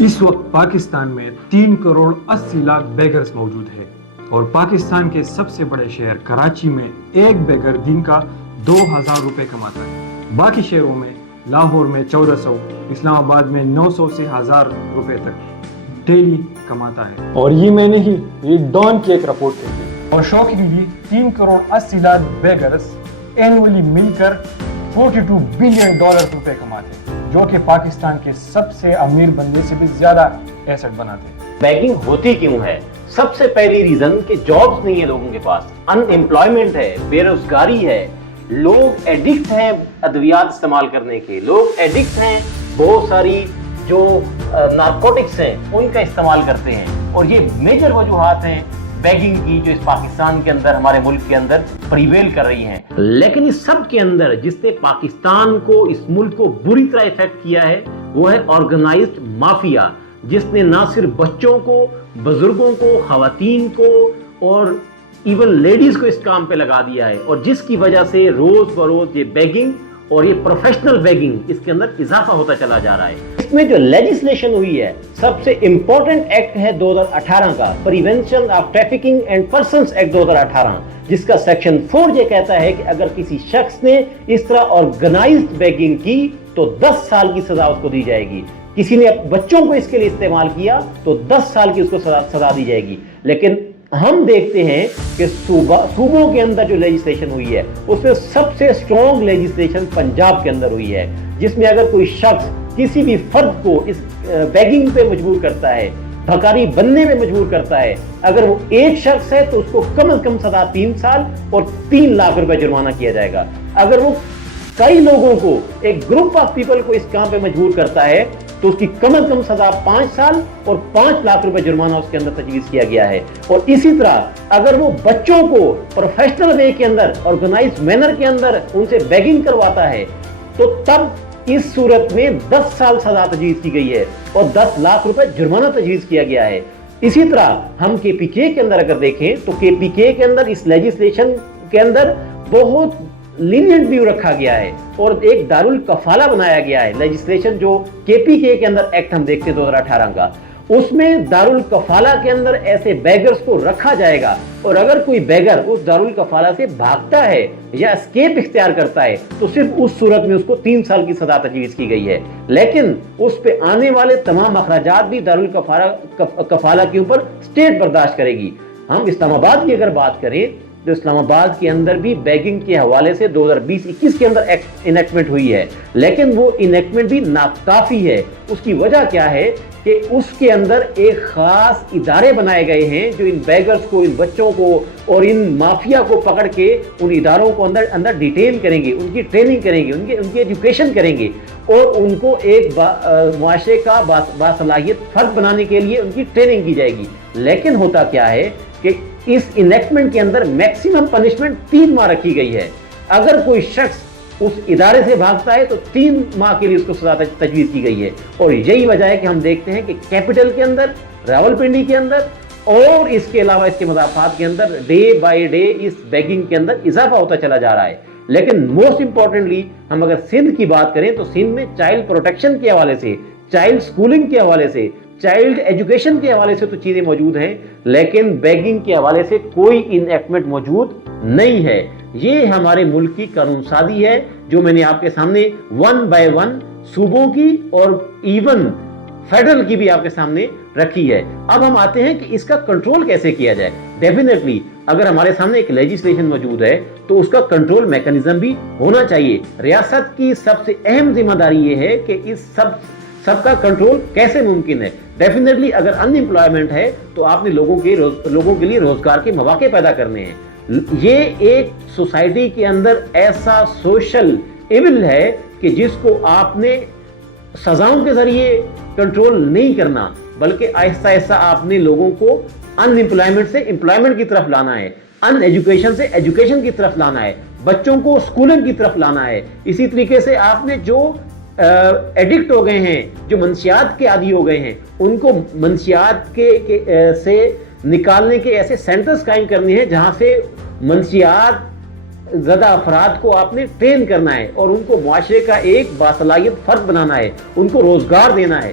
اس وقت پاکستان میں 3,80,00,000 بیگرز موجود ہے اور پاکستان کے سب سے بڑے شہر کراچی میں ایک بیگر دن کا 2,000 روپے کماتا ہے. باقی شہروں میں لاہور میں 1,400، اسلام آباد میں 900 سے 1,000 روپے تک ڈیلی کماتا ہے. اور یہ میں نے ہی یہ ڈان کی ایک رپورٹ کہتی ہے. اور شو کے لیے 3,80,00,000 بیگرز اینولی مل کر $42 بلین روپے کماتے ہیں، جو کہ پاکستان کے سب سے امیر بندے سے بھی زیادہ ایسٹ بناتے ہیں. بیگنگ ہوتی کیوں ہے؟ سب سے پہلی ریزن کہ جابز نہیں ہے لوگوں کے پاس، ان امپلائمنٹ ہے، بے روزگاری ہے، لوگ ایڈکٹ ہیں ادویات استعمال کرنے کے، لوگ ایڈکٹ ہیں بہت ساری جو نارکوٹکس ہیں ان کا استعمال کرتے ہیں، اور یہ میجر وجوہات ہیں بیگنگ کی جو اس پاکستان کے اندر، ہمارے ملک کے اندر پریویل کر رہی ہیں. لیکن اس سب کے اندر جس نے پاکستان کو، اس ملک کو بری طرح افیکٹ کیا ہے وہ ہے آرگنائزڈ مافیا، جس نے نہ صرف بچوں کو، بزرگوں کو، خواتین کو اور ایون لیڈیز کو اس کام پہ لگا دیا ہے، اور جس کی وجہ سے روز بروز یہ بیگنگ اور یہ پروفیشنل بیگنگ اس کے اندر اضافہ ہوتا چلا جا رہا ہے. اس میں جو لیجسلیشن ہوئی ہے سب سے امپورٹنٹ ایکٹ ہے 2018 کا، prevention of trafficking and persons act 2018، جس کا سیکشن 4 یہ کہتا ہے کہ اگر کسی شخص نے اس طرح آرگنائزڈ بیگنگ کی تو 10 سال کی سزا اس کو دی جائے گی. کسی نے بچوں کو اس کے لیے استعمال کیا تو 10 سال کی اس کو سزا دی جائے گی. لیکن ہم دیکھتے ہیں کہ صوبوں کے اندر جو لیجسلیشن ہوئی ہے اس میں سب سے اسٹرانگ لیجسلیشن پنجاب کے اندر ہوئی ہے، جس میں اگر کوئی شخص کسی بھی فرد کو اس بیگنگ پہ مجبور کرتا ہے، بھکاری بننے میں مجبور کرتا ہے، اگر وہ ایک شخص ہے تو اس کو کم از کم سزا 3 سال اور 3 لاکھ روپے جرمانہ کیا جائے گا. اگر وہ کئی لوگوں کو، ایک گروپ آف پیپل کو اس کام پہ مجبور کرتا ہے تو اس کی کم از کم سزا 5 سال اور 5 لاکھ روپے جرمانہ اس کے اندر تجویز کیا گیا ہے. اور اسی طرح اگر وہ بچوں کو پروفیشنل وے کے اندر، آرگنائزڈ مینر کے اندر ان سے بیگنگ کرواتا ہے تو تب اس صورت میں 10 سال سزا تجویز کی گئی ہے اور 10 لاکھ روپے جرمانہ تجویز کیا گیا ہے. اسی طرح ہم KPK کے اندر اگر دیکھیں تو KPK کے اندر اس لیجسلیشن کے اندر بہت لینینٹ ویو رکھا گیا ہے اور ایک دارالکفالہ بنایا گیا ہے. لیجسلیشن جو KPK کے اندر ایکٹ ہم دیکھتے ہیں 2018 کا، اس میں دارالکفالہ کے اندر ایسے بیگرز کو رکھا جائے گا، اور اگر کوئی بیگر اس دارالکفالہ سے بھاگتا ہے یا اسکیپ اختیار کرتا ہے تو صرف اس صورت میں اس کو 3 سال کی سزا تجویز کی گئی ہے. لیکن اس پہ آنے والے تمام اخراجات بھی دارالکفالہ کے اوپر اسٹیٹ برداشت کرے گی. ہم اسلام آباد کی اگر بات کریں تو اسلام آباد کے اندر بھی بیگنگ کے حوالے سے 2020-21 کے اندر انیکٹمنٹ ہوئی ہے، لیکن وہ انیکٹمنٹ بھی ناکافی ہے. اس کی وجہ کیا ہے کہ اس کے اندر ایک خاص ادارے بنائے گئے ہیں جو ان بیگرز کو، ان بچوں کو اور ان مافیا کو پکڑ کے ان اداروں کو اندر ڈیٹین کریں گے، ان کی ٹریننگ کریں گے، ان کی ایجوکیشن کریں گے، اور ان کو ایک معاشرے کا باصلاحیت فرد بنانے کے لیے ان کی ٹریننگ کی جائے گی. لیکن ہوتا کیا ہے کہ اس انیکٹمنٹ کے اندر میکسیمم پنشمنٹ 3 ماہ رکھی گئی ہے. اگر کوئی شخص اس ادارے سے بھاگتا ہے تو 3 ماہ کے لیے اس کو سزا تجویز کی گئی ہے. اور یہی وجہ ہے کہ ہم دیکھتے ہیں کہ کیپٹل کے اندر، راولپنڈی کے اندر اور اس کے علاوہ اس کے مضافات کے اندر ڈے بائی ڈے اس بیگنگ کے اندر اضافہ ہوتا چلا جا رہا ہے. لیکن موسٹ امپورٹنٹلی ہم اگر سندھ کی بات کریں تو سندھ میں چائلڈ پروٹیکشن کے حوالے سے، چائلڈ سکولنگ کے حوالے سے، چائلڈ ایجوکیشن کے حوالے سے تو چیزیں موجود ہیں، لیکن بیگنگ کے حوالے سے کوئی انیکٹمنٹ موجود نہیں ہے. یہ ہمارے ملک کی قانون سازی ہے جو میں نے آپ کے سامنے 1 بائی 1 صوبوں کی اور ایون فیڈرل کی بھی آپ کے سامنے رکھی ہے. اب ہم آتے ہیں کہ اس کا کنٹرول کیسے کیا جائے. ڈیفینیٹلی اگر ہمارے سامنے ایک لیجسلیشن موجود ہے تو اس کا کنٹرول میکانزم بھی ہونا چاہیے. ریاست کی سب سے اہم ذمہ داری یہ ہے کہ اس سب کا کنٹرول کیسے ممکن ہے. ڈیفینیٹلی اگر ان امپلائمنٹ ہے تو آپ نے لوگوں کے لیے روزگار کے مواقع پیدا کرنے ہیں. یہ ایک سوسائٹی کے اندر ایسا سوشل ایول ہے کہ جس کو آپ نے سزاؤں کے ذریعے کنٹرول نہیں کرنا، بلکہ آہستہ آہستہ آپ نے لوگوں کو ان امپلائمنٹ سے امپلائمنٹ کی طرف لانا ہے، ان ایجوکیشن سے ایجوکیشن کی طرف لانا ہے، بچوں کو اسکولنگ کی طرف لانا ہے. اسی طریقے سے آپ نے جو ایڈکٹ ہو گئے ہیں، جو منشیات کے عادی ہو گئے ہیں، ان کو منشیات سے نکالنے کے ایسے سینٹرز قائم کرنے ہیں جہاں سے منشیات زدہ افراد کو آپ نے ٹرین کرنا ہے اور ان کو معاشرے کا ایک باصلاحیت فرد بنانا ہے، ان کو روزگار دینا ہے.